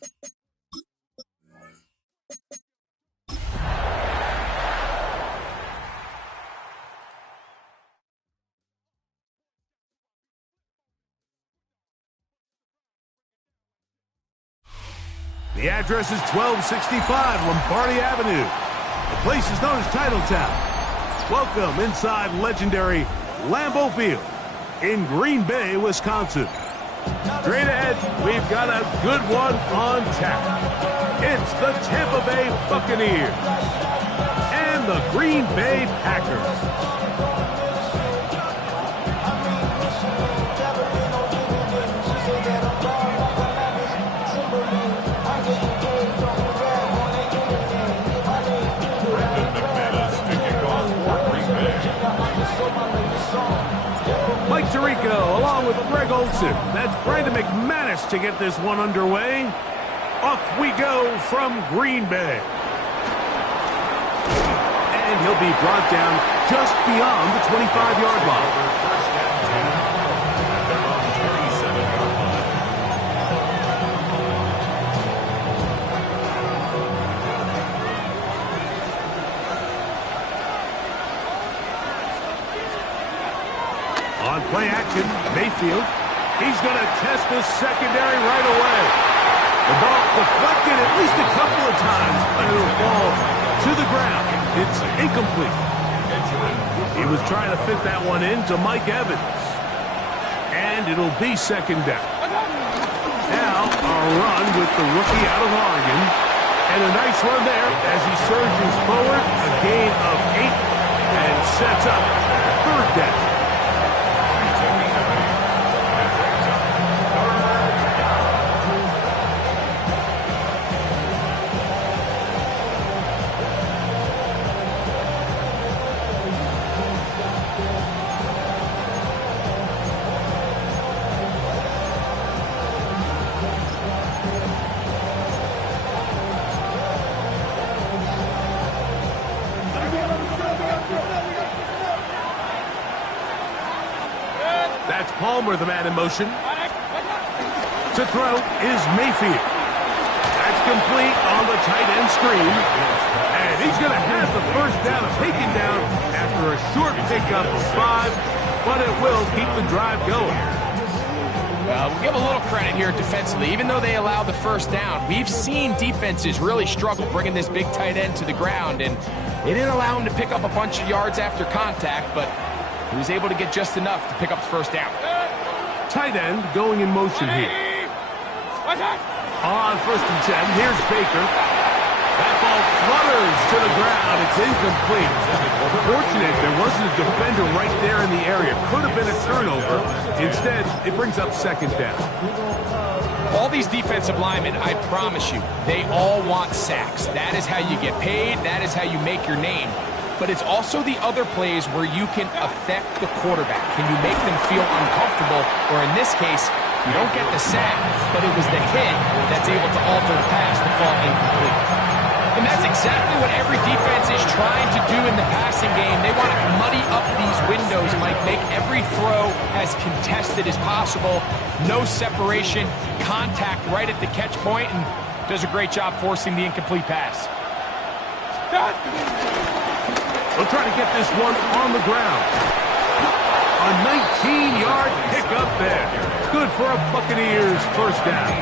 The address is 1265 Lombardi Avenue. The place is known as Titletown. Welcome inside legendary Lambeau Field in Green Bay, Wisconsin. Straight ahead, we've got a good one on tap. It's the Tampa Bay Buccaneers and the Green Bay Packers. Mike Tirico along with Greg Olson. That's Brandon McManus to get this one underway. Off we go from Green Bay. And he'll be brought down just beyond the 25-yard line. On play action, Mayfield. He's going to test the secondary right away. The ball deflected at least a couple of times, but it'll fall to the ground. It's incomplete. He was trying to fit that one into Mike Evans. And it'll be second down. Now, a run with the rookie out of Oregon. And a nice run there as he surges forward. A gain of 8 and sets up third down. That's Palmer, the man in motion. To throw is Mayfield. That's complete on the tight end screen. And he's going to have the first down taken down after a short pickup of 5, but it will keep the drive going. We'll give a little credit here defensively. Even though they allowed the first down, we've seen defenses really struggle bringing this big tight end to the ground, and they didn't allow him to pick up a bunch of yards after contact, but he was able to get just enough to pick up the first down. Tight end going in motion here. On 1st and 10, here's Baker. That ball flutters to the ground. It's incomplete. Fortunate there wasn't a defender right there in the area. Could have been a turnover. Instead, it brings up second down. All these defensive linemen, I promise you, they all want sacks. That is how you get paid. That is how you make your name. But it's also the other plays where you can affect the quarterback. Can you make them feel uncomfortable? Or in this case, you don't get the sack, but it was the hit that's able to alter the pass to fall incomplete. And that's exactly what every defense is trying to do in the passing game. They want to muddy up these windows, Mike, make every throw as contested as possible. No separation, contact right at the catch point, and does a great job forcing the incomplete pass. They'll try to get this one on the ground. A 19-yard pickup there. Good for a Buccaneers first down.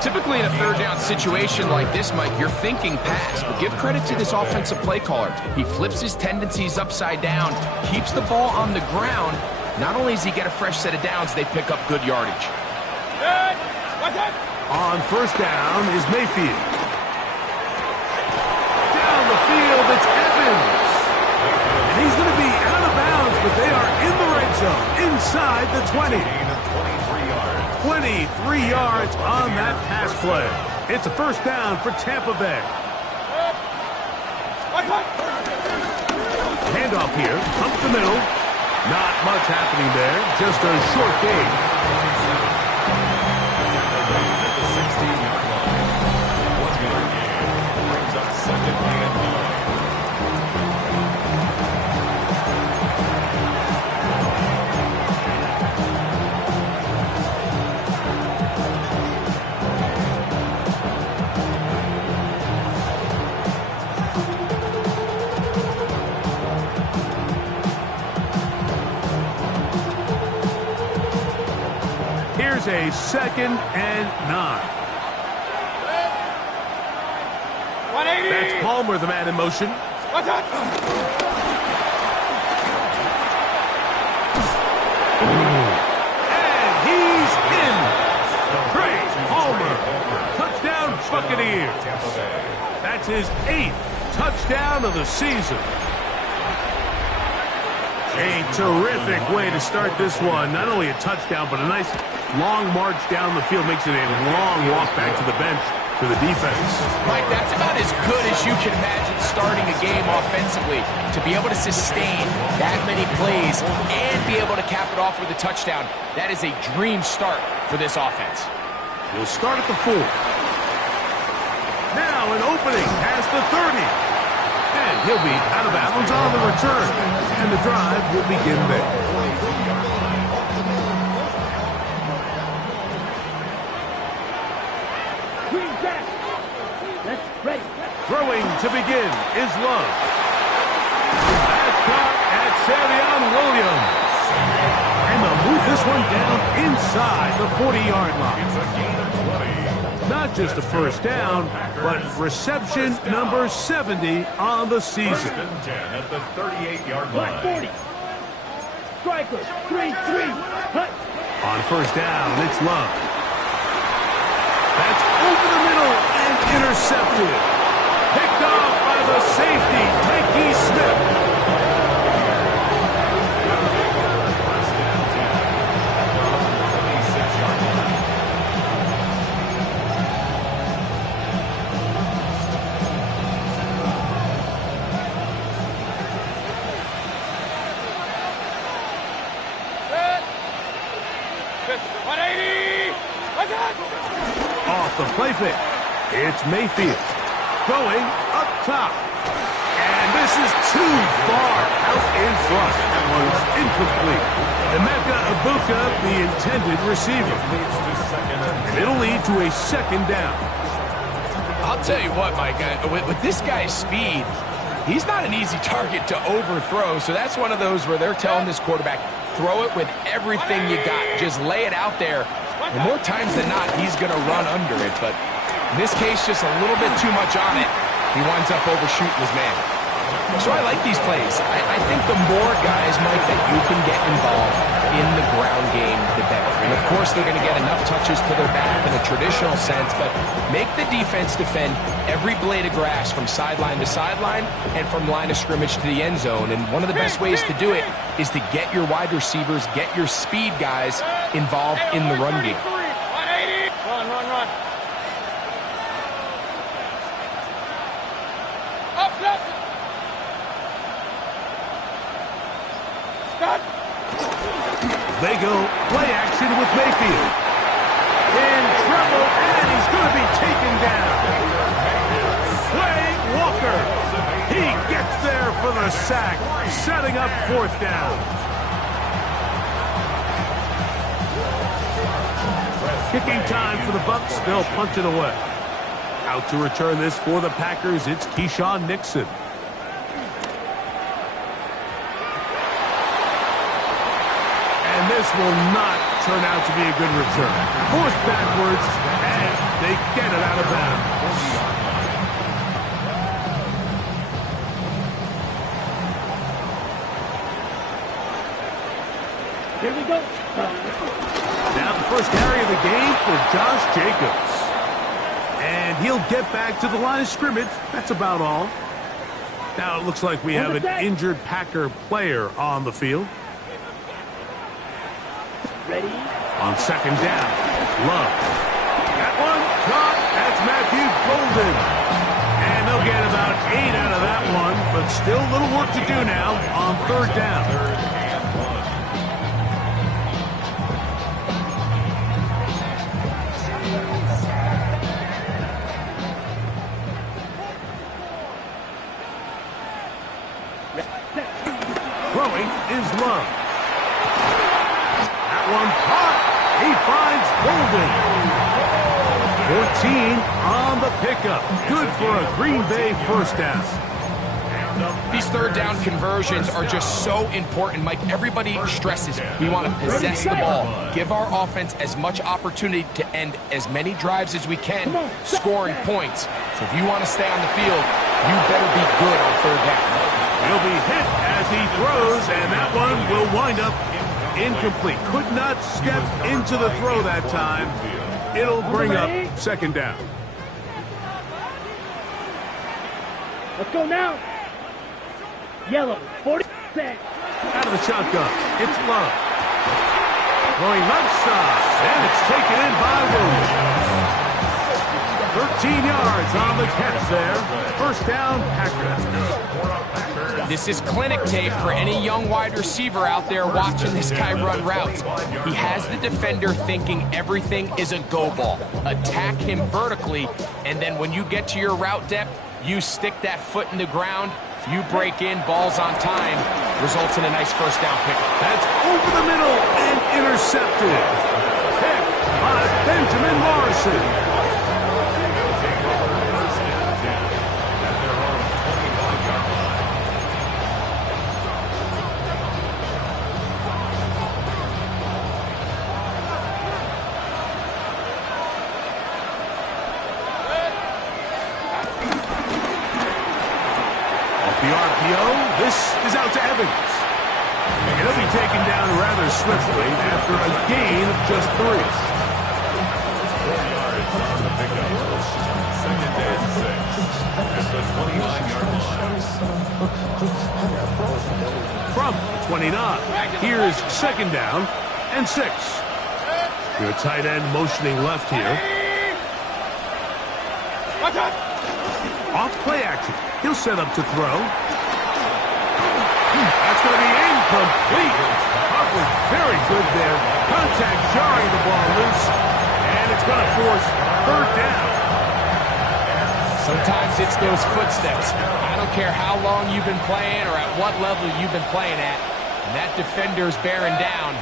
Typically in a third down situation like this, Mike, you're thinking pass, but give credit to this offensive play caller. He flips his tendencies upside down, keeps the ball on the ground. Not only does he get a fresh set of downs, they pick up good yardage. On first down is Mayfield. Down the field, it's Evans. And he's going to be out of bounds, but they are in the red zone, inside the 20. 23 yards on that pass play. It's a first down for Tampa Bay. Handoff here, up the middle. Not much happening there, just a short gain. a 2nd and 9. That's Palmer, the man in motion. And he's in. Great Palmer. Touchdown, Buccaneers. That's his 8th touchdown of the season. A terrific way to start this one. Not only a touchdown, but a nice long march down the field. Makes it a long walk back to the bench for the defense. Mike, that's about as good as you can imagine starting a game offensively. To be able to sustain that many plays and be able to cap it off with a touchdown, that is a dream start for this offense. He'll start at the 4. Now an opening past the 30. And he'll be out of bounds on the return. And the drive will begin there. Throwing to begin is Love. That's caught at Savion Williams. And they'll move this one down inside the 40-yard line. Not just a first down, but reception number 70 on the season. At the 38-yard line. 40. Striker, 3-3. On first down, it's Love. That's over the middle and intercepted. Picked off by the safety, Mikey Smith. Off the play fake. It's Mayfield. Going up top. And this is too far out in front. That one's incomplete. Emeka Ibuka, the intended receiver. And it'll lead to a 2nd down. I'll tell you what, Mike, with this guy's speed, he's not an easy target to overthrow. So that's one of those where they're telling this quarterback, throw it with everything you got. Just lay it out there. And more times than not, he's going to run under it. But in this case, just a little bit too much on it. He winds up overshooting his man. So I like these plays. I think the more guys, Mike, that you can get involved in the ground game, the better. And of course, they're going to get enough touches to their back in a traditional sense, but make the defense defend every blade of grass from sideline to sideline and from line of scrimmage to the end zone. And one of the best ways to do it is to get your wide receivers, get your speed guys involved in the run game. Run. They go play action with Mayfield. In trouble, and he's going to be taken down. Quay Walker. He gets there for the sack, setting up 4th down. Kicking time for the Bucs. They'll punch it away. Out to return this for the Packers, it's Keyshawn Nixon. And this will not turn out to be a good return. Forced backwards, and they get it out of bounds. Here we go. Now the first carry of the game for Josh Jacobs. And he'll get back to the line of scrimmage. That's about all. Now it looks like we have an injured Packer player on the field. Ready? On 2nd down, Love. That one caught. That's Matthew Golden. And they'll get about 8 out of that one, but still a little work to do now on 3rd down. Throwing is Love. That one caught. He finds Golden. 14 on the pickup. Good for a Green Bay first down. These third down conversions are just so important, Mike. Everybody stresses we want to possess the ball, give our offense as much opportunity to end as many drives as we can, scoring points. So if you want to stay on the field, you better be good on third down. He'll be hit as he throws, and that one will wind up incomplete. Could not step into the throw that time. It'll bring up second down. Let's go now. Yellow, 40 cents. Out of the shotgun, it's Love. Going left side, and it's taken in by Williams. 13 yards on the catch there. First down, Packers. This is clinic tape for any young wide receiver out there watching this guy run routes. He has the defender thinking everything is a go ball. Attack him vertically, and then when you get to your route depth, you stick that foot in the ground, you break in, balls on time, results in a nice first down pickup. That's over the middle and intercepted. Picked by Benjamin Morrison. The RPO, this is out to Evans. And he'll be taken down rather swiftly after a gain of just 3. 4 yards on the pickup. Second and 6 at the 29-yard line. From 29, here's second down and 6. Your tight end motioning left here. Off play action. He'll set up to throw. That's going to be incomplete. Coverage very good there. Contact jarring the ball loose. And it's going to force third down. Sometimes it's those footsteps. I don't care how long you've been playing or at what level you've been playing at. When that defender's bearing down,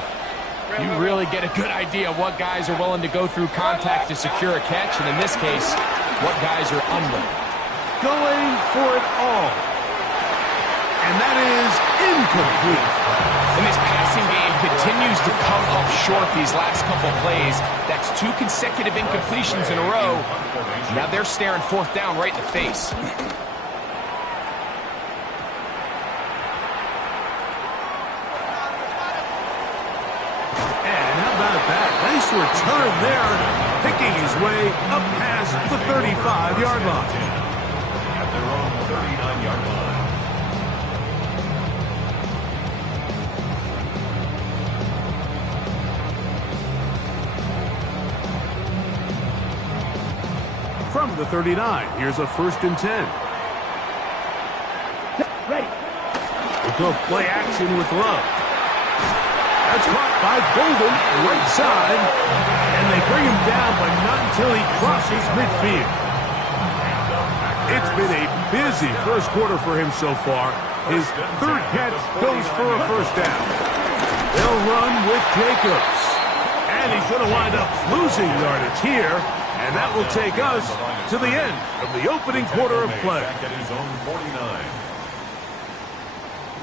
you really get a good idea of what guys are willing to go through contact to secure a catch, and in this case, what guys are unwilling. Going for it all. And that is incomplete. And this passing game continues to come up short these last couple plays. That's 2 consecutive incompletions in a row. Now they're staring fourth down right in the face. And how about that? Nice return there. Picking his way up past the 35-yard line. Their own 39-yard line. From the 39, here's a 1st and 10. Ready. We'll go play action with Love. That's caught by Golden, right side. And they bring him down, but not until he crosses midfield. It's been a busy first quarter for him so far. His 3rd catch goes for a first down. They'll run with Jacobs. And he's going to wind up losing yardage here. And that will take us to the end of the opening quarter of play. Back at his own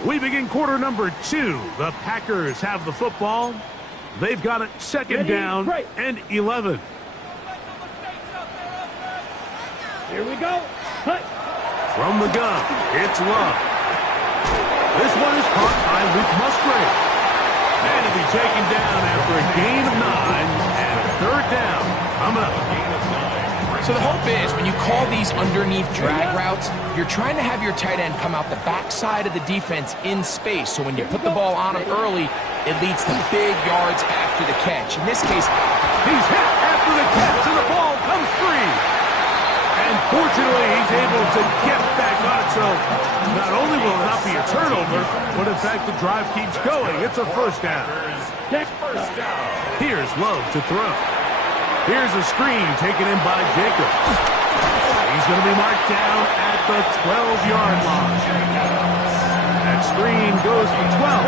49. We begin quarter number 2. The Packers have the football. They've got it second down and 11. Here we go. Cut. From the gun, it's Love. This one is caught by Luke Musgrave. And he'll be taken down after a gain of 9 and a third down. Coming up. So the hope is when you call these underneath drag routes, you're trying to have your tight end come out the backside of the defense in space. So when you put the ball on him early, it leads to big yards after the catch. In this case, he's hit after the catch, and the ball comes free. And fortunately, he's able to get back on it. So not only will it not be a turnover, but in fact the drive keeps going. It's a first down. Here's Love to throw. Here's a screen taken in by Jacobs. He's going to be marked down at the 12-yard line. That screen goes for 12,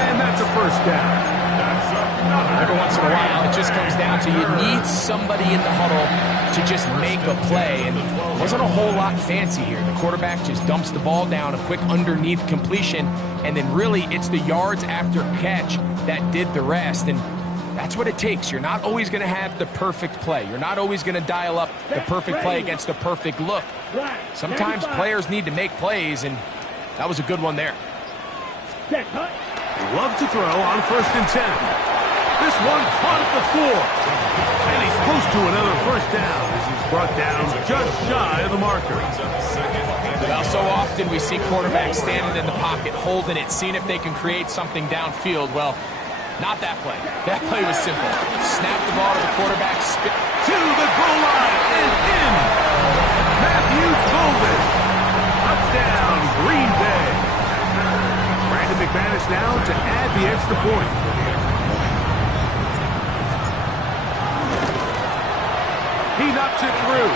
and that's a first down. Every once in a while, it just comes down to you need somebody in the huddle to just make a play. And it wasn't a whole lot fancy here. The quarterback just dumps the ball down, a quick underneath completion, and then really it's the yards after catch that did the rest. And that's what it takes. You're not always going to have the perfect play. You're not always going to dial up the perfect play against the perfect look. Sometimes players need to make plays, and that was a good one there. Love to throw on 1st and 10. This one caught at the floor. And he's close to another first down as he's brought down just shy of the marker. Well, so often we see quarterbacks standing in the pocket, holding it, seeing if they can create something downfield. Well, not that play. That play was simple. Snap the ball to the quarterback, spin to the goal line and in. Matthew Golden. Touchdown, Green Bay. Brandon McManus now to add the extra point. He knocks it through.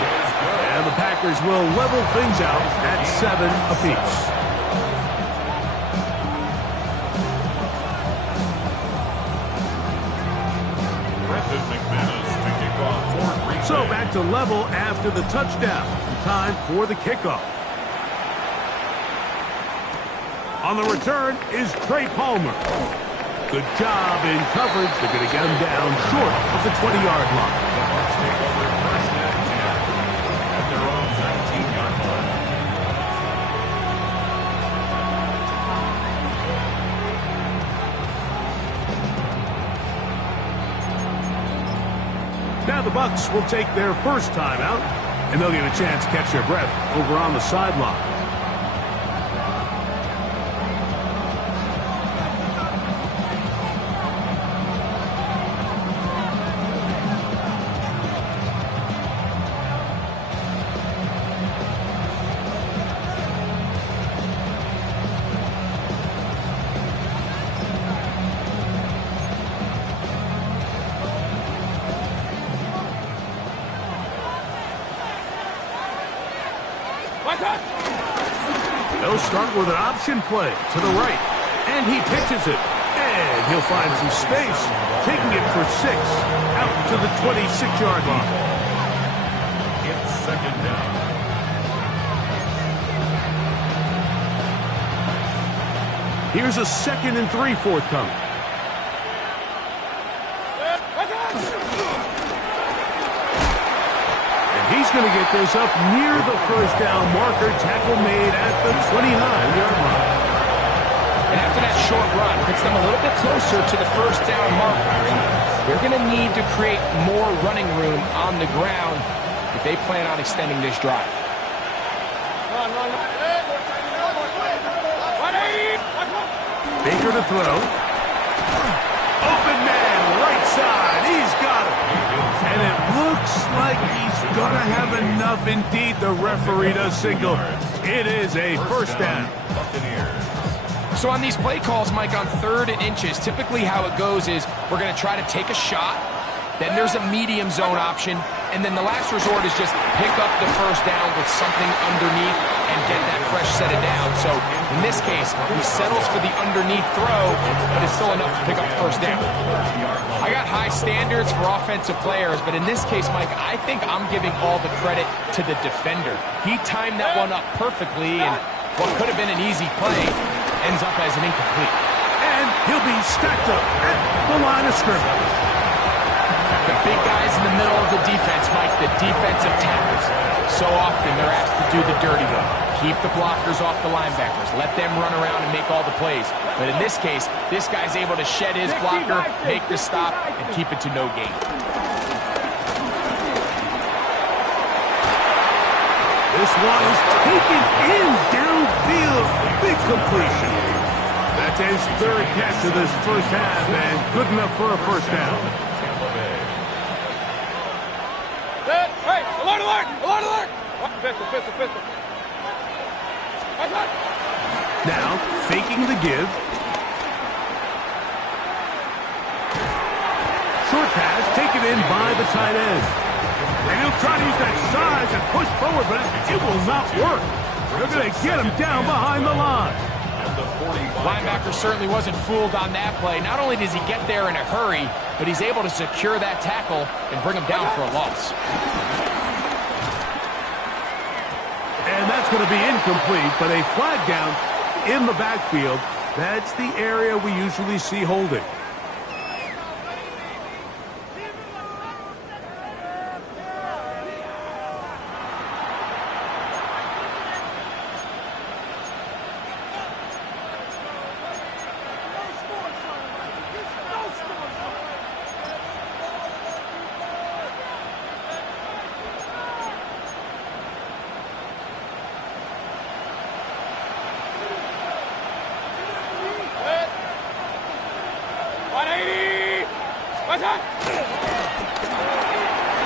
And the Packers will level things out at 7 apiece. So back to level after the touchdown. Time for the kickoff. On the return is Trey Palmer. Good job in coverage. They're going to get him down short of the 20-yard line. Now the Bucs will take their first time out, and they'll get a chance to catch their breath over on the sideline. They'll start with an option play to the right, and he pitches it, and he'll find some space, taking it for 6, out to the 26-yard line. It's 2nd down. Here's a 2nd and 3 forthcoming. He's going to get this up near the first down marker. Tackle made at the 29-yard line. And after that short run, puts them a little bit closer to the first down marker. They're going to need to create more running room on the ground if they plan on extending this drive. Baker to throw. Open man, right side. He's got it. And it looks like he's going to have enough. Indeed, the referee does signal. It is a first down. So on these play calls, Mike, on 3rd and inches, typically how it goes is we're going to try to take a shot, then there's a medium zone option, and then the last resort is just pick up the first down with something underneath and get that fresh set of down. So in this case, he settles for the underneath throw, but it's still enough to pick up the first down. I got high standards for offensive players, but in this case, Mike, I think I'm giving all the credit to the defender. He timed that one up perfectly, and what could have been an easy play ends up as an incomplete. And he'll be stacked up at the line of scrimmage. The big guys in the middle of the defense, Mike, the defensive tackles. So often they're asked to do the dirty work. Keep the blockers off the linebackers. Let them run around and make all the plays. But in this case, this guy's able to shed his blocker, make the stop, and keep it to no gain. This one is taken in downfield. Big completion. That's his 3rd catch of this first half, and good enough for a first down. Hey, alert, alert, alert, alert! Pistol. Now, faking the give. Short pass taken in by the tight end. And he'll try to use that size and push forward, but it will not work. They're going to get him down behind the line. At the 45. Linebacker certainly wasn't fooled on that play. Not only does he get there in a hurry, but he's able to secure that tackle and bring him down for a loss. And that's going to be incomplete, but a flag down in the backfield. That's the area we usually see holding.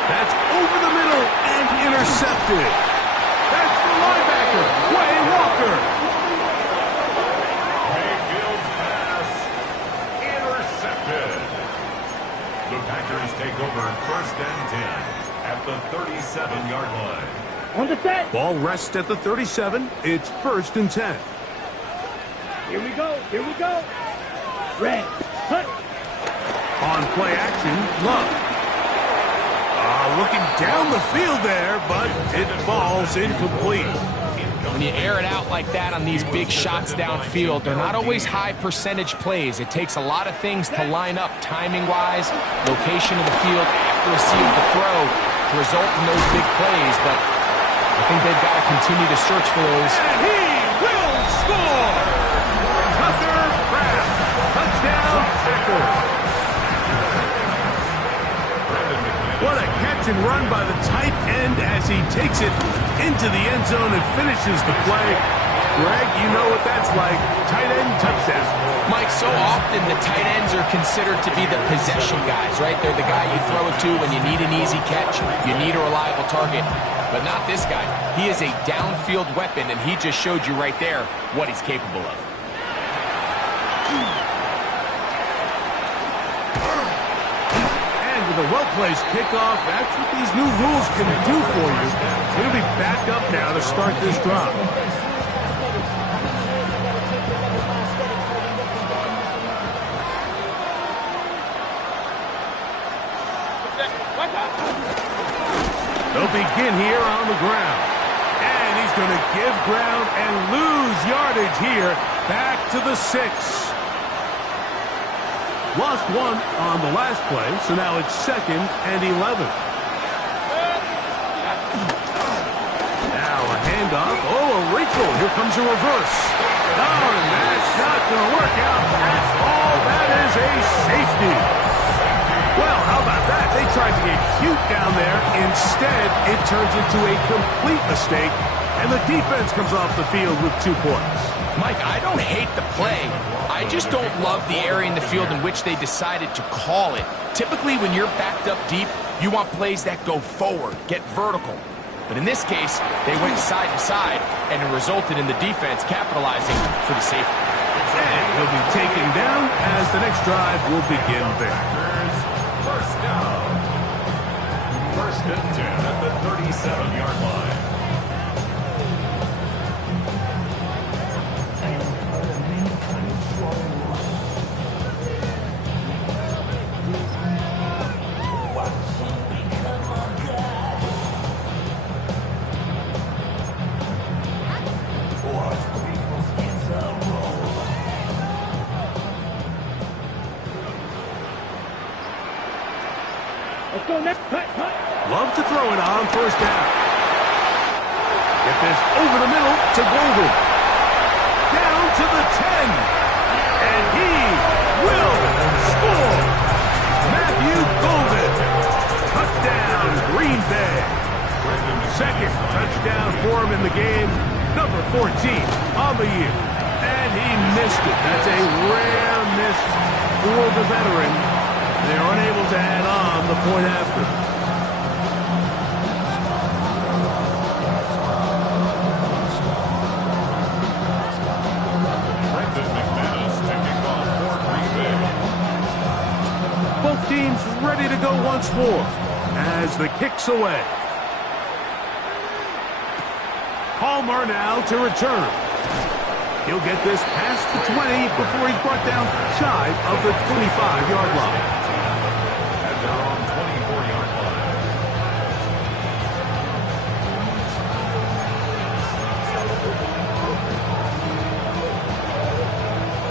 That's over the middle and intercepted. That's the linebacker, Wayne Walker. Mayfield's pass intercepted. The Packers take over 1st and 10 at the 37-yard line. On the set. Ball rests at the 37. It's 1st and 10. Here we go. Here we go. Red. Hut. On play action, Love. Looking down the field there, but it falls incomplete. When you air it out like that on these big shots downfield, they're not always high percentage plays. It takes a lot of things to line up timing-wise, location of the field, accuracy of the throw to result in those big plays, but I think they've got to continue to search for those. And he will score! Tucker Kraft, touchdown Packers. What a catch and run by the tight end as he takes it into the end zone and finishes the play. Greg, you know what that's like. Tight end touchdown. Mike, so often the tight ends are considered to be the possession guys, right? They're the guy you throw it to when you need an easy catch, you need a reliable target. But not this guy. He is a downfield weapon, and he just showed you right there what he's capable of. The well-placed kickoff, that's what these new rules can do for you. He'll be back up now to start this drive. They'll begin here on the ground. And he's going to give ground and lose yardage here. Back to the 6. Lost 1 on the last play, so now it's 2nd and 11. Now a handoff. Oh, a wrinkle. Here comes a reverse. Oh, and that's not going to work out at all. That is a safety. Well, how about that? They tried to get cute down there. Instead, it turns into a complete mistake, and the defense comes off the field with 2 points. Mike, I don't hate the play. I just don't love the area in the field in which they decided to call it. Typically, when you're backed up deep, you want plays that go forward, get vertical. But in this case, they went side to side, and it resulted in the defense capitalizing for the safety. And he'll be taken down as the next drive will begin there. 1st down. 1st and 10 at the 37-yard line. Let's go next. Hut. Love to throw it on 1st down. Get this over the middle to Golden. Down to the 10. And he will score. Matthew Golden. Touchdown, Green Bay. 2nd touchdown for him in the game. Number 14 on the year. And he missed it. That's a rare miss for the veteran. They're unable to add on the point after. Both teams ready to go once more as the kick's away. Palmer now to return. He'll get this past the 20 before he's brought down shy of the 25-yard line. At their own 24-yard line.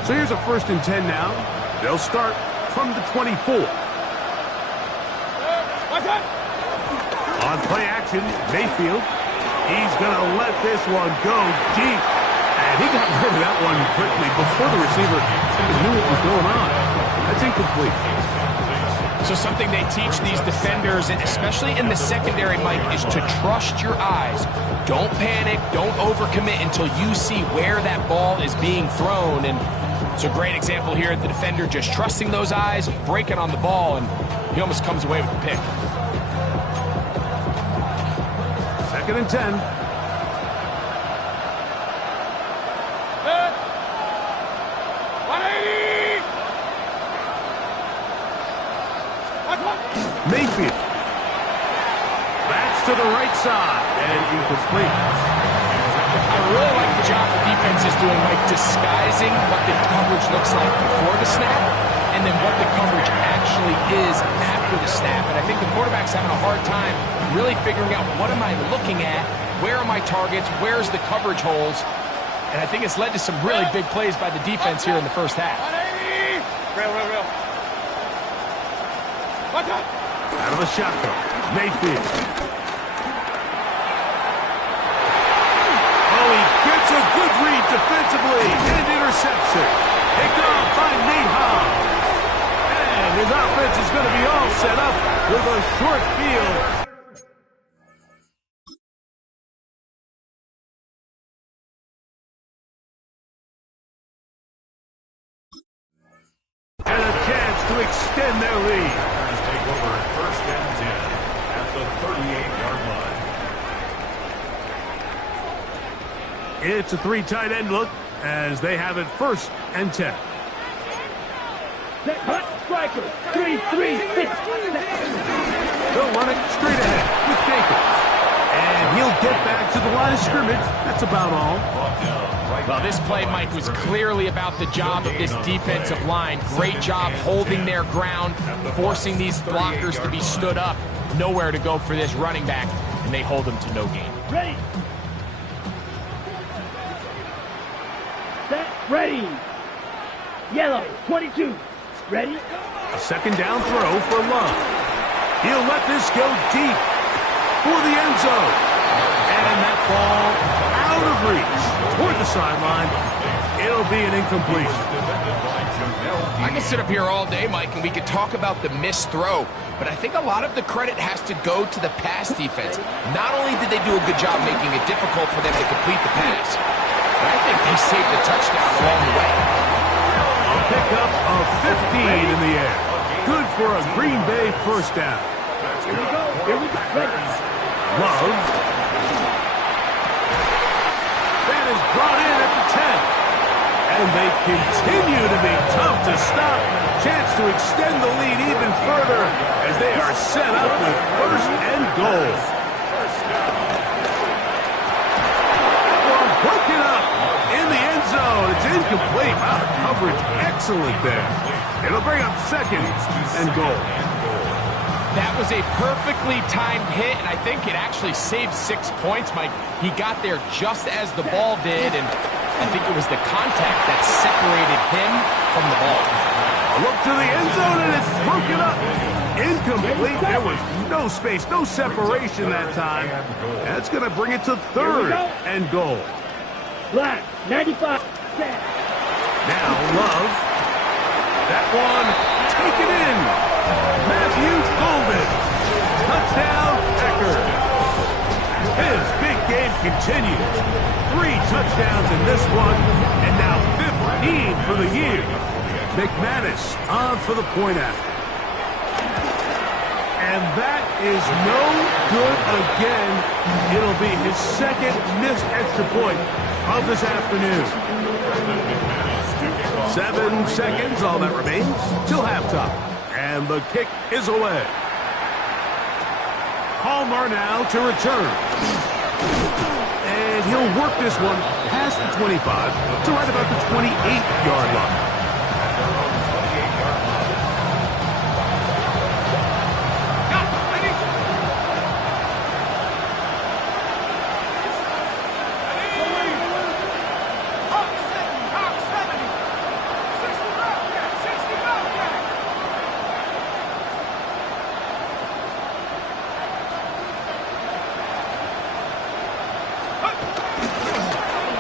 So here's a 1st and 10 now. They'll start from the 24. On play action, Mayfield. He's going to let this one go deep. And he got rid of that one quickly before the receiver knew what was going on. That's incomplete. So something they teach these defenders, and especially in the secondary, Mike, is to trust your eyes. Don't panic. Don't overcommit until you see where that ball is being thrown. And it's a great example here. The defender just trusting those eyes, breaking on the ball, and he almost comes away with the pick. 2nd and 10. Mayfield. That's to the right side and incomplete. I really like the job the defense is doing, like disguising what the coverage looks like before the snap and then what the coverage actually is after the snap. And I think the quarterback's having a hard time really figuring out what am I looking at, where are my targets, where's the coverage holes. And I think it's led to some really big plays by the defense here in the first half. Real. Watch out! Out of the shotgun, Mayfield. Oh, he gets a good read defensively and intercepts it. Picked off by Nate Hobbs. And his offense is going to be all set up with a short field. And a chance to extend their lead. Packers take over at 1st and 10 at the 38-yard line. It's a 3 tight end look as they have it 1st and 10. Striker, 3-3-6. They'll run it straight ahead with Jacobs. And he'll get back to the line of scrimmage. That's about all. Well, this play, Mike, was clearly about the job of this defensive line. Great job holding their ground, forcing these blockers to be stood up. Nowhere to go for this running back, and they hold him to no gain. Ready. Set. Ready. Yellow, 22. Ready. A 2nd down throw for Love. He'll let this go deep for the end zone. And that ball out of reach toward the sideline. It'll be an incompletion. I can sit up here all day, Mike, and we could talk about the missed throw, but I think a lot of the credit has to go to the pass defense. Not only did they do a good job making it difficult for them to complete the pass, but I think they saved the touchdown along the way. A pickup of 15 in the air. Good for a Green Bay 1st down. Here we go. Ready. Love. That is brought in at the 10. And they continue to be tough to stop. Chance to extend the lead even further as they are set up with 1st and goal. Well, broken up in the end zone. It's incomplete. Out of coverage. Excellent there. It'll bring up 2nd and goal. That was a perfectly timed hit, and I think it actually saved 6 points, Mike. He got there just as the ball did, and I think it was the contact that separated him from the ball. A look to the end zone, and it's broken up. Incomplete. There was no space, no separation that time. That's going to bring it to 3rd and goal. Black, 95. Now Love. That one taken in. Matthew Golden. Touchdown, Packers. His big game continues. 3 touchdowns in this one, and now 15 for the year. McManus on for the point after. And that is no good again. It'll be his 2nd missed extra point of this afternoon. 7 seconds, all that remains, till halftime. And the kick is away. Palmer now to return. And he'll work this one past the 25 to right about the 28-yard line.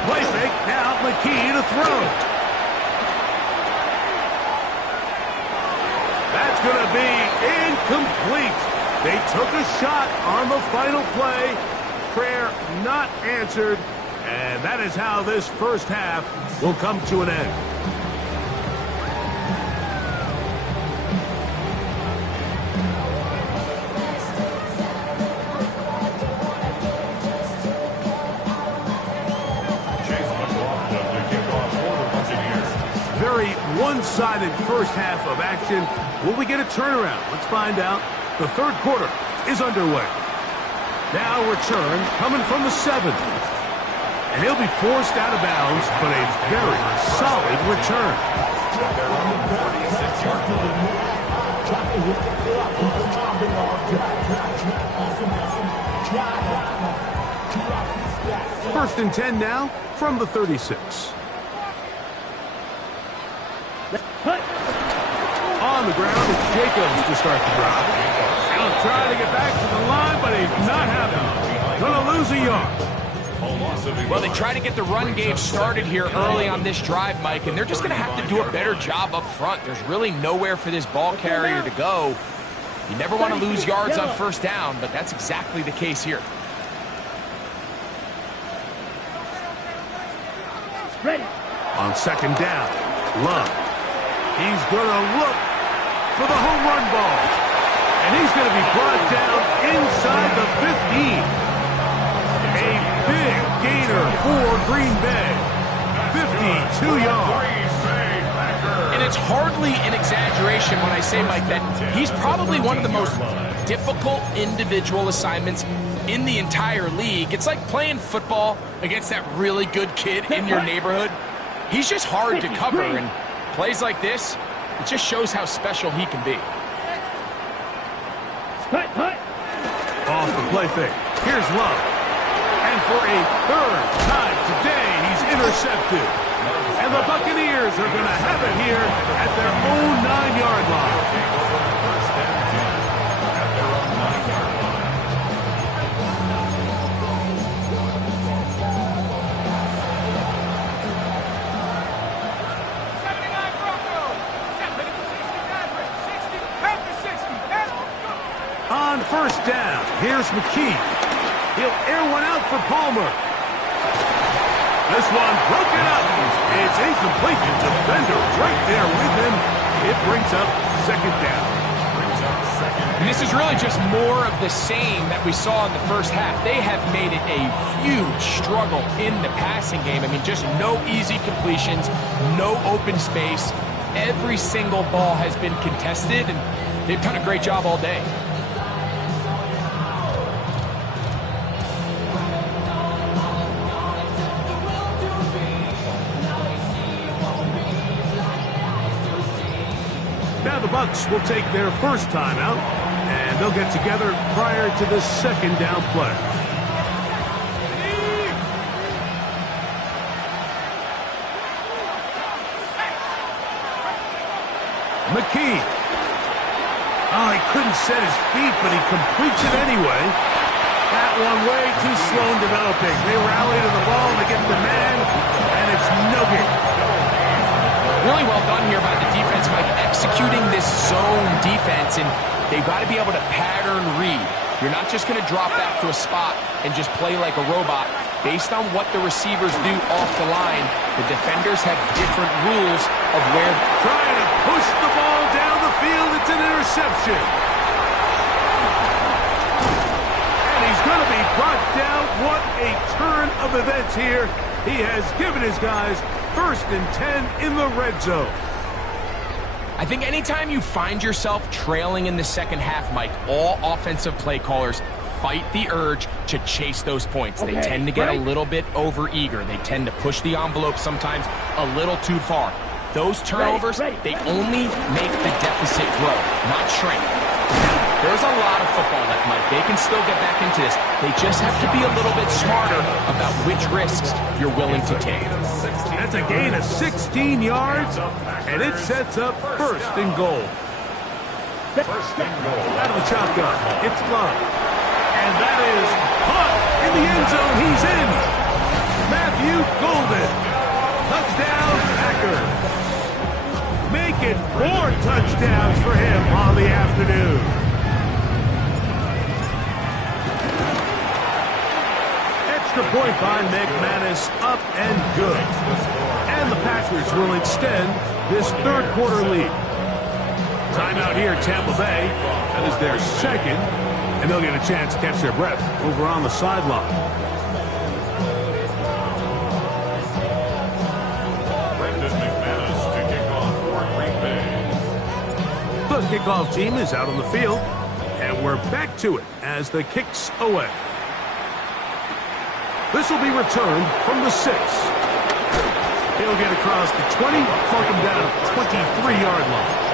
Play fake, now McKee to throw. That's going to be incomplete. They took a shot on the final play. Prayer not answered. And that is how this first half will come to an end. Very one-sided first half of action. Will we get a turnaround? Let's find out. The third quarter is underway. Now return coming from the 7. And he'll be forced out of bounds, but a very solid return. First and 10 now from the 36. On the ground, it's Jacobs to start the drive. He'll try to get back to the line, but he's not having it. Gonna lose a yard. Well, they try to get the run game started here early on this drive, Mike, and they're just going to have to do a better job up front. There's really nowhere for this ball carrier to go. You never want to lose yards on first down, but that's exactly the case here. Ready. On second down, Love. He's going to look for the home run ball. And he's going to be brought down inside the 15. A big gainer for Green Bay. 52 yards. And it's hardly an exaggeration when I say, Mike, that he's probably one of the most difficult individual assignments in the entire league. It's like playing football against that really good kid in your neighborhood. He's just hard to cover, and plays like this, it just shows how special he can be. Off the play fake. Here's Love. And for a third time today, he's intercepted. And the Buccaneers are going to have it here at their own 9-yard line. On first down, here's McKee. He'll air one out for Palmer. This one broken up. It's incomplete. The defender right there with him. It brings up second down. And this is really just more of the same that we saw in the first half. They have made it a huge struggle in the passing game. I mean, just no easy completions, no open space. Every single ball has been contested, and they've done a great job all day. Now the Bucs will take their first time out, and they'll get together prior to the second down play. McKee. Oh, he couldn't set his feet, but he completes it anyway. That one way too slow in developing. They rally to the ball, they get the man, and it's no gain. Really well done here by the defense, Mike, executing this zone defense, and they've got to be able to pattern read. You're not just going to drop back to a spot and just play like a robot. Based on what the receivers do off the line, the defenders have different rules of where. Trying to push the ball down the field. It's an interception. And he's going to be brought down. What a turn of events here. He has given his guys first and 10 in the red zone. I think anytime you find yourself trailing in the second half, Mike, all offensive play callers fight the urge to chase those points. They tend to get a little bit over-eager. They tend to push the envelope sometimes a little too far. Those turnovers, they only make the deficit grow, not shrink. There's a lot of football left, Mike. They can still get back into this. They just have to be a little bit smarter about which risks you're willing to take. That's a gain of 16 yards, and it sets up first and goal. First and goal. Out of the shotgun, it's Love. And that is caught in the end zone. He's in. Matthew Golden. Touchdown, Packers. Make it 4 touchdowns for him on the afternoon. Extra point by McManus, up and good. And the Packers will extend this third quarter lead. Timeout here, Tampa Bay. That is their second, and they'll get a chance to catch their breath over on the sideline. McManus to kick off for Green Bay. The kickoff team is out on the field, and we're back to it as the kick's away. This will be returned from the 6. He'll get across the 20, mark him down at the 23-yard line.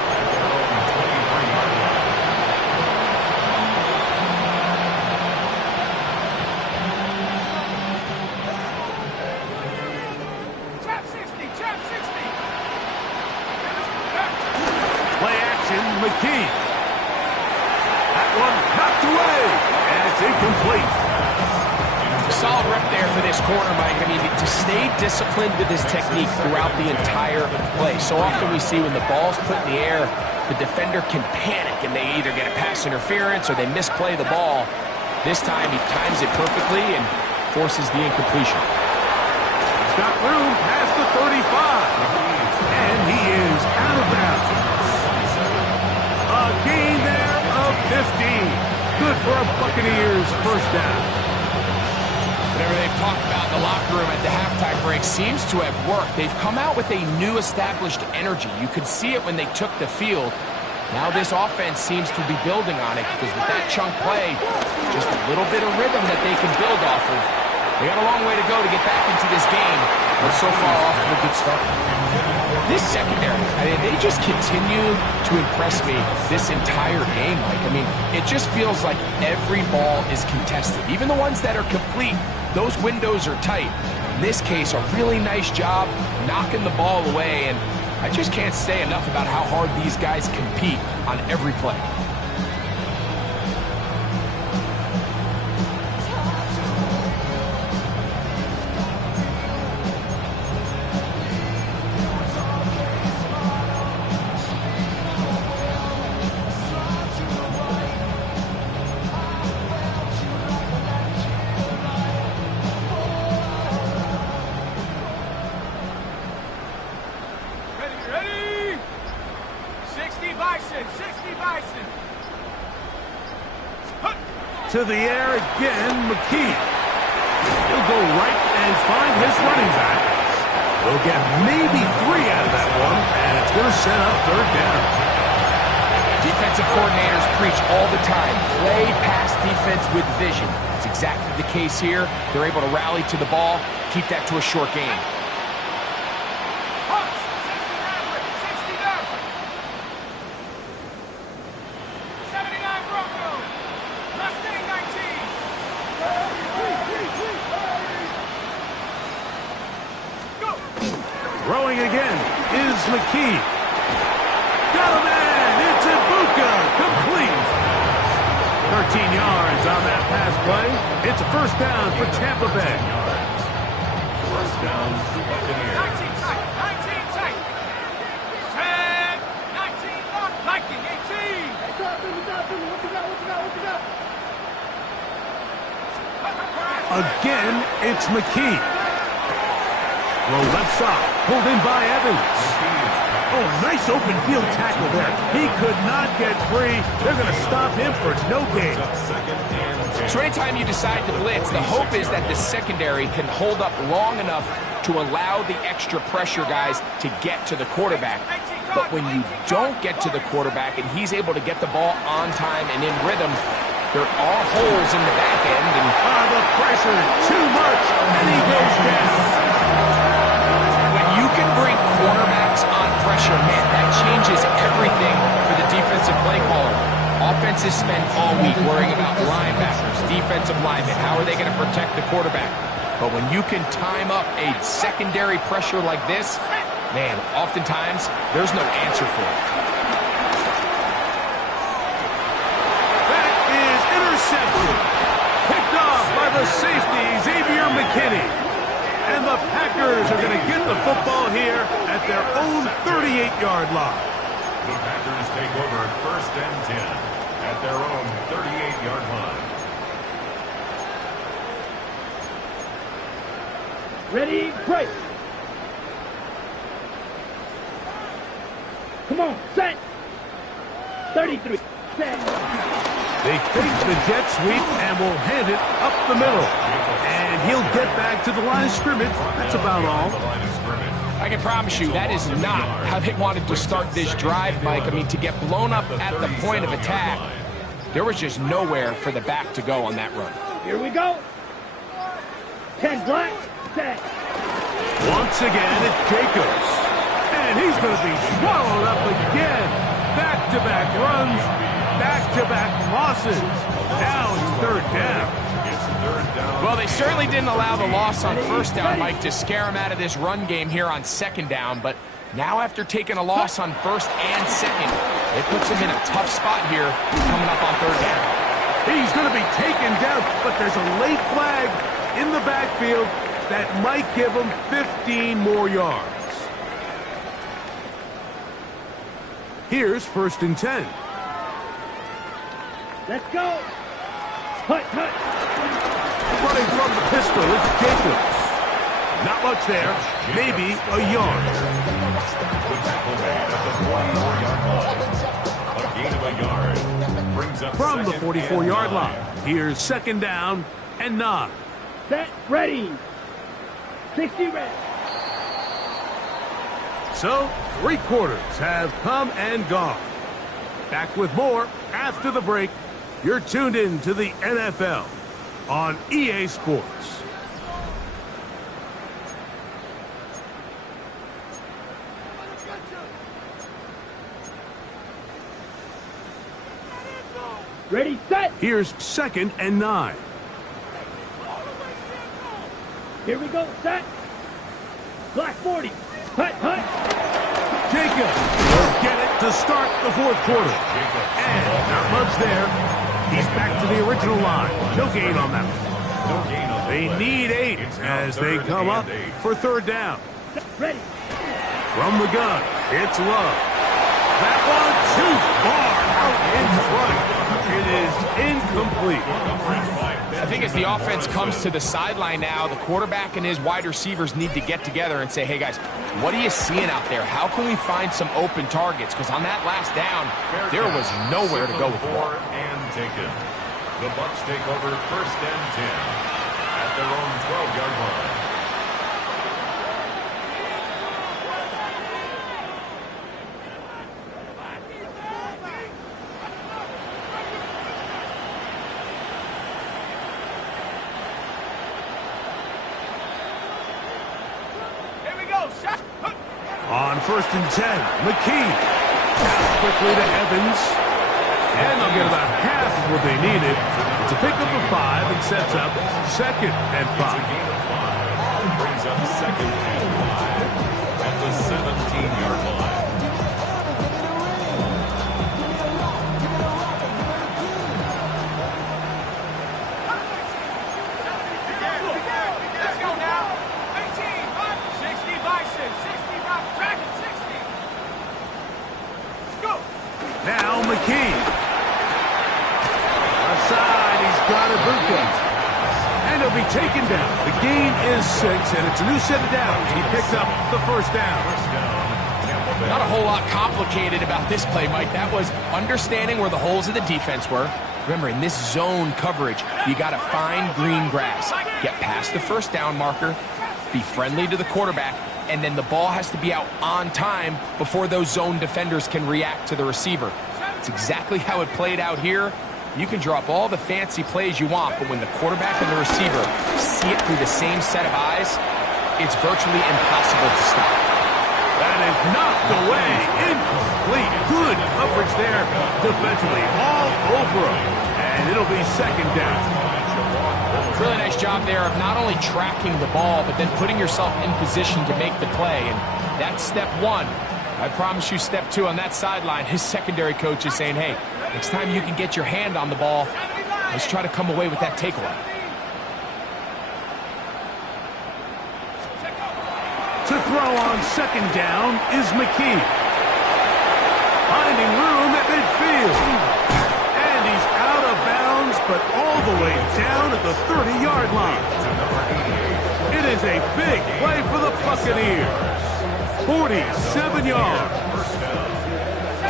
McKee. That one knocked away, and it's incomplete. Solid rep there for this corner, Mike. I mean, to stay disciplined with his technique throughout the entire play. So often we see when the ball's put in the air, the defender can panic, and they either get a pass interference or they misplay the ball. This time he times it perfectly and forces the incompletion. He's got room past the 35, and he is out of bounds. A gain there of 15. Good for a Buccaneers first down. Whatever they've talked about in the locker room at the halftime break seems to have worked. They've come out with a new established energy. You could see it when they took the field. Now this offense seems to be building on it because with that chunk play, just a little bit of rhythm that they can build off of. They got a long way to go to get back into this game, but so far off to a good start. This secondary, I mean, they just continue to impress me this entire game, Mike. I mean, it just feels like every ball is contested. Even the ones that are complete, those windows are tight. In this case, a really nice job knocking the ball away, and I just can't say enough about how hard these guys compete on every play. To the air again, McKee. He'll go right and find his running back. He'll get maybe 3 out of that one, and it's going to set up third down. Defensive coordinators preach all the time, play pass defense with vision. It's exactly the case here. They're able to rally to the ball, keep that to a short game. Throwing again is McKee. Got a man. It's Ibuka. Complete. 13 yards on that pass play. It's a first down for Tampa Bay. First down to Buccaneers. 19 tight. 19 tight. 10. 19 lock. Liking 18. Again, it's McKee. Throw left side. Pulled in by Evans. Oh, nice open field tackle there. He could not get free. They're going to stop him for no gain. So anytime you decide to blitz, the hope is that the secondary can hold up long enough to allow the extra pressure guys to get to the quarterback. But when you don't get to the quarterback and he's able to get the ball on time and in rhythm, There are holes in the back end, and The pressure, too much, and he goes down. when you can bring cornerbacks on pressure, man, that changes everything for the defensive play caller. Offenses spend all week worrying about linebackers, defensive linemen. How are they going to protect the quarterback? But when you can time up a secondary pressure like this, man, oftentimes there's no answer for it. That is intercepted. Picked off by the safety, Xavier McKinney. And the Packers are going to get the football here at their own 38-yard line. The Packers take over 1st and 10 at their own 38-yard line. Ready, break. Come on, set. 33. Set. They fake the jet sweep and will hand it up the middle. And he'll get back to the line of scrimmage. That's about all. I can promise you that is not how they wanted to start this drive, Mike. I mean, to get blown up at the point of attack, there was just nowhere for the back to go on that run. Here we go. 10 black. Set. Once again, it's Jacobs. And he's going to be swallowed up again. Back-to-back runs, back-to-back losses. Now it's 3rd down. Well, they certainly didn't allow the loss on 1st down, Mike, to scare him out of this run game here on 2nd down. But now after taking a loss on 1st and 2nd, it puts him in a tough spot here coming up on 3rd down. He's going to be taken down, but there's a late flag in the backfield that might give him 15 more yards. Here's 1st and 10. Let's go. Hut, hut. Running from the pistol, it's Jacobs. Not much there, maybe a yard. A gain of a yard brings up From the 44-yard line, here's 2nd down and 9. Set. Ready. 60 red. So, 3 quarters have come and gone. Back with more after the break. You're tuned in to the NFL on EA Sports. Ready, set. Here's 2nd and 9. Here we go, set. Black 40. Hut, hut. Jacobs will get it to start the 4th quarter. And not much there. He's back to the original line. No gain on that one. They need 8 as they come up for 3rd down. Ready. From the gun, it's Love. That one too far out in front. It is incomplete. I think as the offense comes to the sideline now, the quarterback and his wide receivers need to get together and say, hey, guys, what are you seeing out there? How can we find some open targets? Because on that last down, there was nowhere to go with the ball. And taken. The Bucs take over 1st and 10 at their own 12-yard line. On 1st and 10, McKee. Now quickly to Evans. And they'll get about half of what they needed. It's a pickup of 5 and sets up 2nd and 5. Brings up 2nd and 5 at the 17-yard line. Let's go now. 18, 60 Bison, 60 Rock Dragon, 60. Go. Now McKee. Offside, he's got Ibuka. And he'll be taken down. The gain is 6, and it's a new set of downs. He picked up the 1st down. Not a whole lot complicated about this play, Mike. That was understanding where the holes of the defense were. Remember, in this zone coverage, you got to find green grass. Get past the 1st down marker, be friendly to the quarterback, and then the ball has to be out on time before those zone defenders can react to the receiver. It's exactly how it played out here. You can drop all the fancy plays you want, but when the quarterback and the receiver see it through the same set of eyes, it's virtually impossible to stop. That is knocked away. Incomplete. Good coverage there defensively. All over him. And it'll be second down. Really nice job there of not only tracking the ball, but then putting yourself in position to make the play. And that's step one. I promise you step two on that sideline. His secondary coach is saying, hey, next time you can get your hand on the ball, let's try to come away with that takeaway. To throw on second down is McKee. Finding room at midfield. And he's out of bounds, but all the way down at the 30-yard line. It is a big play for the Buccaneers. 47 yards.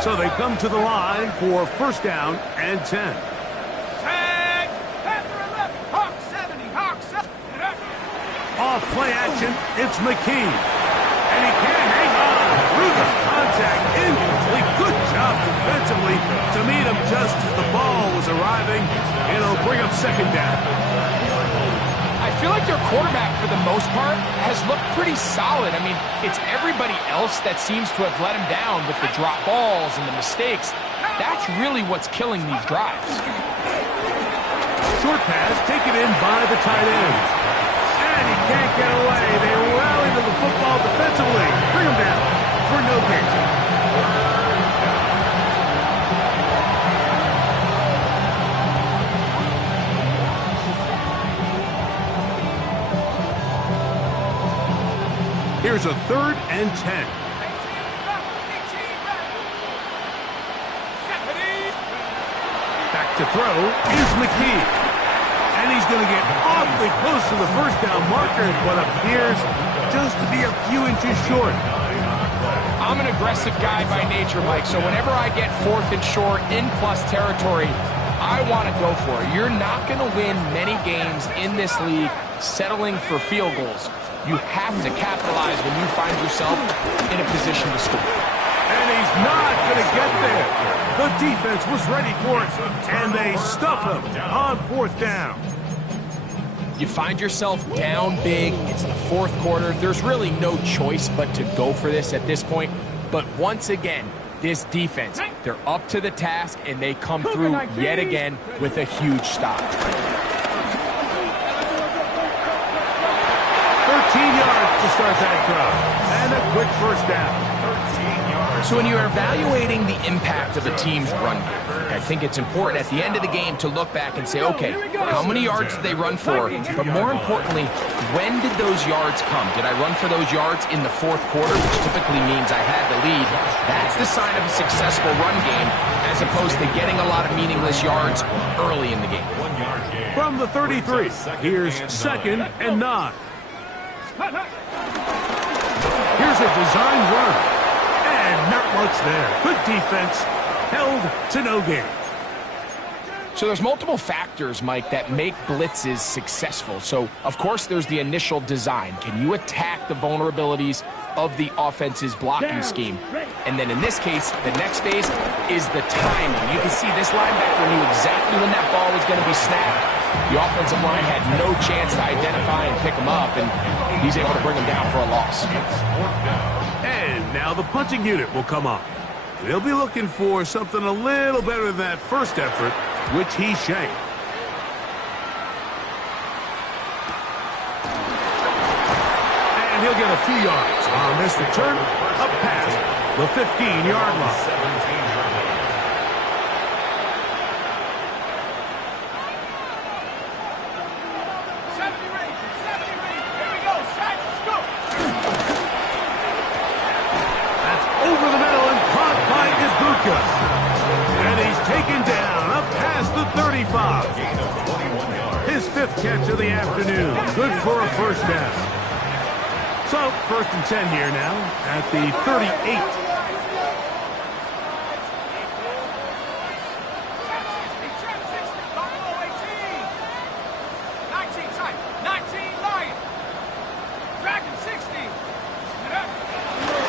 So they come to the line for first down and 10. Tag! Panther 11, Hawk 70, Hawk 70. Off play action, it's McKee. And he can't hang on. Ruthless contact, incomplete. Good job defensively to meet him just as the ball was arriving. It'll bring up second down. I feel like their quarterback, for the most part, has looked pretty solid. I mean, it's everybody else that seems to have let him down with the drop balls and the mistakes. That's really what's killing these drives. Short pass taken in by the tight end. And he can't get away. They rally to the football defensively. Bring him down for no gain. Here's a 3rd and 10. Back to throw is McKee. And he's going to get awfully close to the first down marker, but appears just to be a few inches short. I'm an aggressive guy by nature, Mike, so whenever I get 4th and short in plus territory, I want to go for it. You're not going to win many games in this league settling for field goals. You have to capitalize when you find yourself in a position to score. And he's not going to get there. The defense was ready for it, and they stuff him on 4th down. You find yourself down big. It's the 4th quarter. There's really no choice but to go for this at this point. But once again, this defense, they're up to the task, and they come through yet again with a huge stop. 13 yards to start that drive. And a quick first down. 13 yards. So when you're evaluating the impact of a team's run game, I think it's important at the end of the game to look back and say, okay, how many yards did they run for? But more importantly, when did those yards come? Did I run for those yards in the 4th quarter, which typically means I had the lead? That's the sign of a successful run game, as opposed to getting a lot of meaningless yards early in the game. 1 yard gain. From the 33, here's 2nd and 9. Here's a design run. And not much there. Good defense. Held to no gain. So there's multiple factors, Mike, that make blitzes successful. So, of course, there's the initial design. Can you attack the vulnerabilities of the offense's blocking scheme? And then in this case, the next phase is the timing. You can see this linebacker knew exactly when that ball was going to be snapped. The offensive line had no chance to identify and pick him up, and he's able to bring him down for a loss. And now the punting unit will come up. They'll be looking for something a little better than that first effort, which he shanked. And he'll get a few yards on this return, up past the 15-yard line. And he's taken down up past the 35. His 5th catch of the afternoon. Good for a first down. So, 1st and 10 here now at the 38.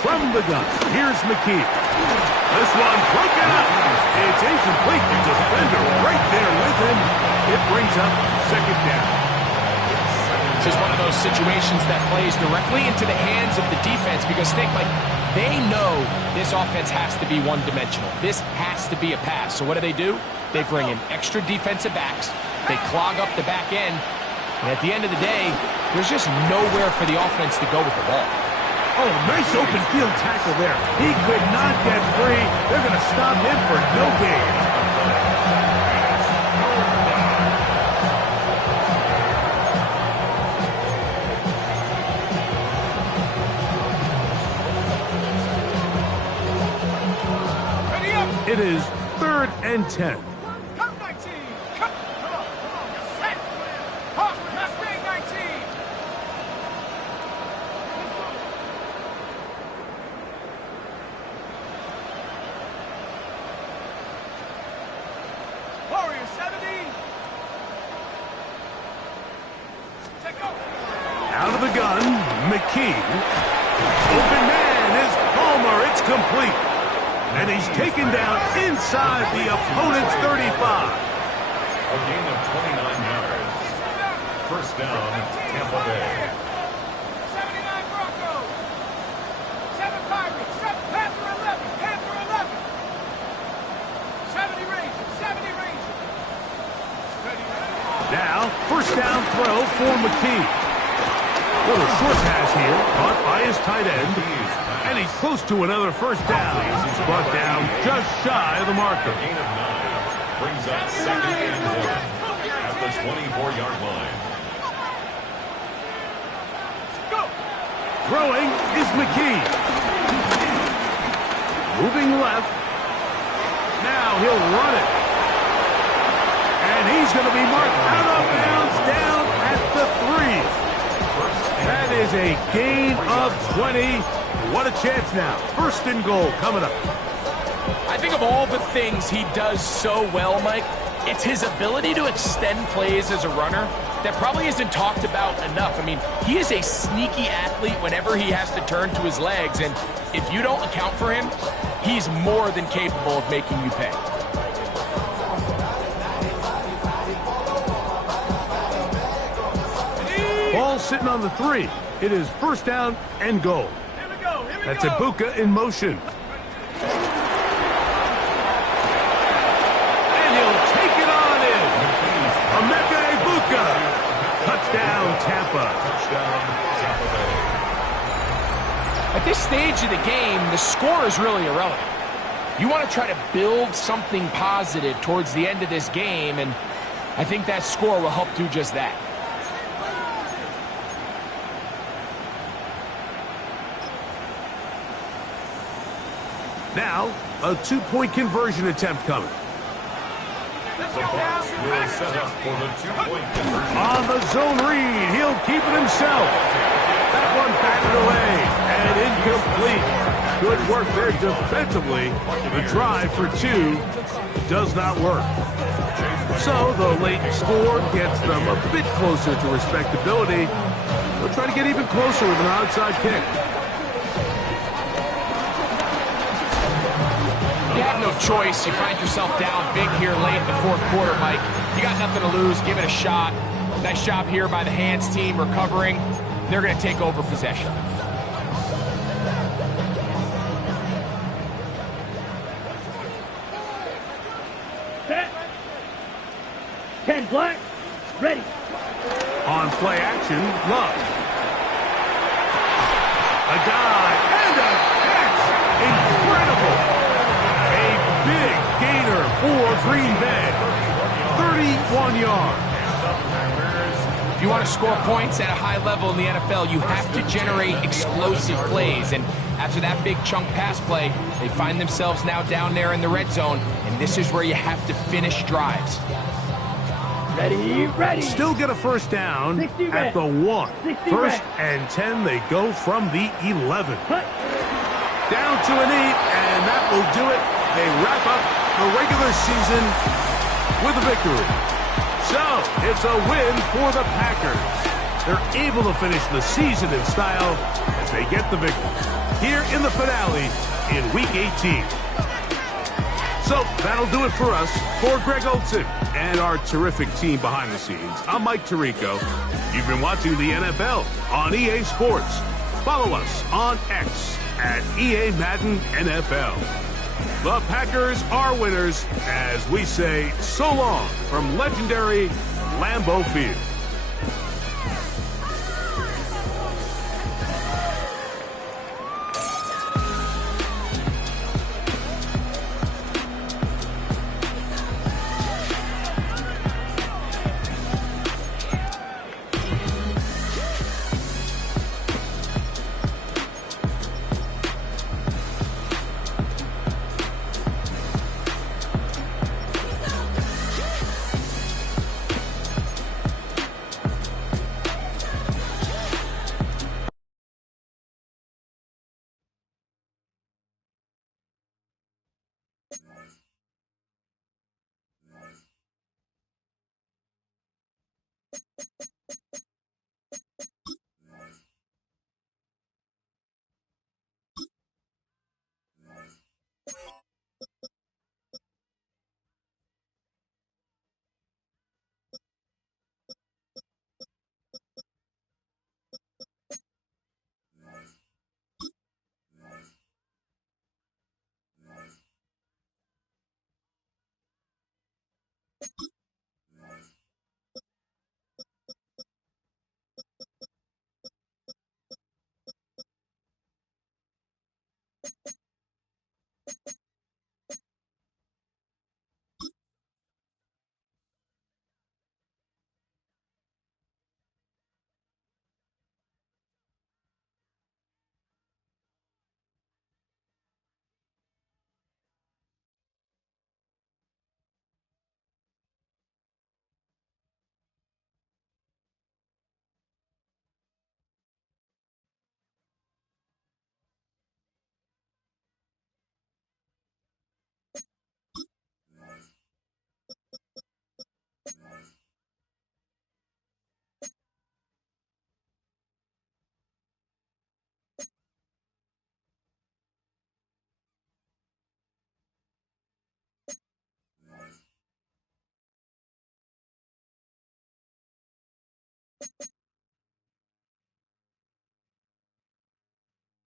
From the gun, here's McKee. This one broken up. It's incomplete. The defender right there with him. It brings up second down. This is one of those situations that plays directly into the hands of the defense because think, like, they know this offense has to be one-dimensional. This has to be a pass. So what do? They bring in extra defensive backs. They clog up the back end. And at the end of the day, there's just nowhere for the offense to go with the ball. Oh, nice open field tackle there. He could not get free. They're going to stop him for no gain. It is 3rd and 10. Come 19. Come on. You're set. Mustang 19. Warrior 70. Take over. Out of the gun, McKee. Open man is Palmer. It's complete. And he's taken down inside the opponent's 35. A gain of 29 yards. First down, Tampa Bay. 79 Broncos. 7 Pirates. 7 Panther 11. Panther 11. 70 Rangers. 70 Rangers. Now, first down throw for McKee. Little short pass here, caught by his tight end. And he's close to another first down. He's brought down just shy of the marker. A gain of 9 brings up second and 1 at the 24-yard line. Go. Throwing is McKee. Moving left. Now he'll run it. And he's going to be marked out of bounds down at the 3. That is a gain of 20. What a chance now. First and goal coming up. I think of all the things he does so well, Mike, it's his ability to extend plays as a runner that probably isn't talked about enough. I mean, he is a sneaky athlete whenever he has to turn to his legs, and if you don't account for him, he's more than capable of making you pay. Ball sitting on the 3. It is first down and goal. That's Ibuka in motion. And he'll take it on in. Emeka Ibuka. Touchdown, Tampa. Touchdown, Tampa Bay. At this stage of the game, the score is really irrelevant. You want to try to build something positive towards the end of this game, and I think that score will help do just that. Now, a 2-point conversion attempt coming. The Bucs will set up for the 2-point conversion. On the zone read, he'll keep it himself. That one batted away and incomplete. Good work there defensively. The drive for 2 does not work. So the late score gets them a bit closer to respectability. They'll try to get even closer with an onside kick. You have no choice. You find yourself down big here late in the 4th quarter, Mike. You got nothing to lose. Give it a shot. Nice job here by the hands team recovering. They're going to take over possession. Set. 10 black. Ready. On play action, Love. A dive and a catch. Incredible. Big gainer for Green Bay. 31 yards. If you want to score points at a high level in the NFL, you have to generate explosive plays. And after that big chunk pass play, they find themselves now down there in the red zone. And this is where you have to finish drives. Ready, ready. Still get a first down at the 1. First and 10, they go from the 11. Cut. Down to an 8, and that will do it. They wrap up the regular season with a victory. So, it's a win for the Packers. They're able to finish the season in style as they get the victory here in the finale in Week 18. So that'll do it for us. For Greg Olson and our terrific team behind the scenes, I'm Mike Tirico. You've been watching the NFL on EA Sports. Follow us on X at EA Madden NFL. The Packers are winners as we say so long from legendary Lambeau Field.